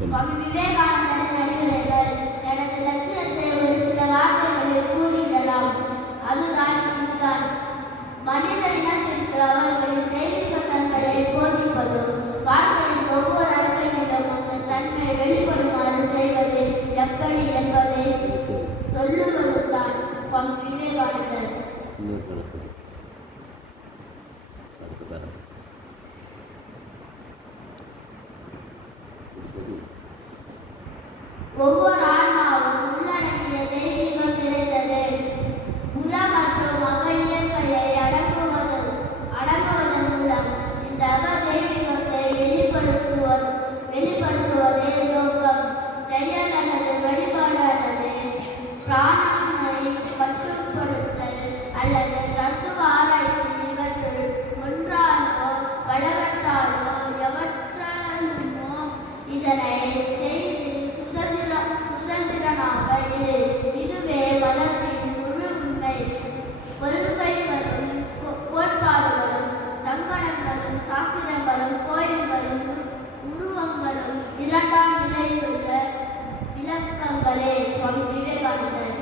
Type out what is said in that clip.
சுவாமி விவேகானந்தரின் அறிவுரைகள் எனது லட்சியத்தை ஒரு சில வார்த்தைகளில் கூறிவிடலாம். அதுதான் இதுதான்: மனித இனத்திற்கு அவர்களின் தெய்வீக தன்மையை போதிப்பதும் வாழ்க்கையின் ஒவ்வொரு அரசியலிடமும் அந்த தன்மை வெளிப்படுமாறு செய்வது எப்படி என்பதை சொல்லுவதுதான் சுவாமி விவேகானந்தர். ஒவ்வொரு ஆன்மாவும் உள்ளடக்கிய தெய்வீகம் கிடைத்தது. புற மற்றும் அக இயற்கையை அடங்குவதன் மூலம் இந்த அக தெய்வீகத்தை வெளிப்படுத்துவதே நோக்கம். செயல் அல்லது வழிபாடு அல்லது பிராணனை கட்டுப்படுத்தல் அல்லது தத்துவ ஆராய்ச்சி இவற்றுள் ஒன்றாலோ பலவற்றாலோ எவற்றாலுமோ இதனை சுதந்திரனாக இரு. இதுவே மதத்தின் முழு உண்மை. கொள்கைகளும் கோட்பாடுகளும் சங்கடங்களும் சாஸ்திரங்களும் கோயில்களும் உருவங்களும் இரண்டாம் நிலையிலுள்ள விளக்கங்களே. சுவாமி விவேகானந்தர்.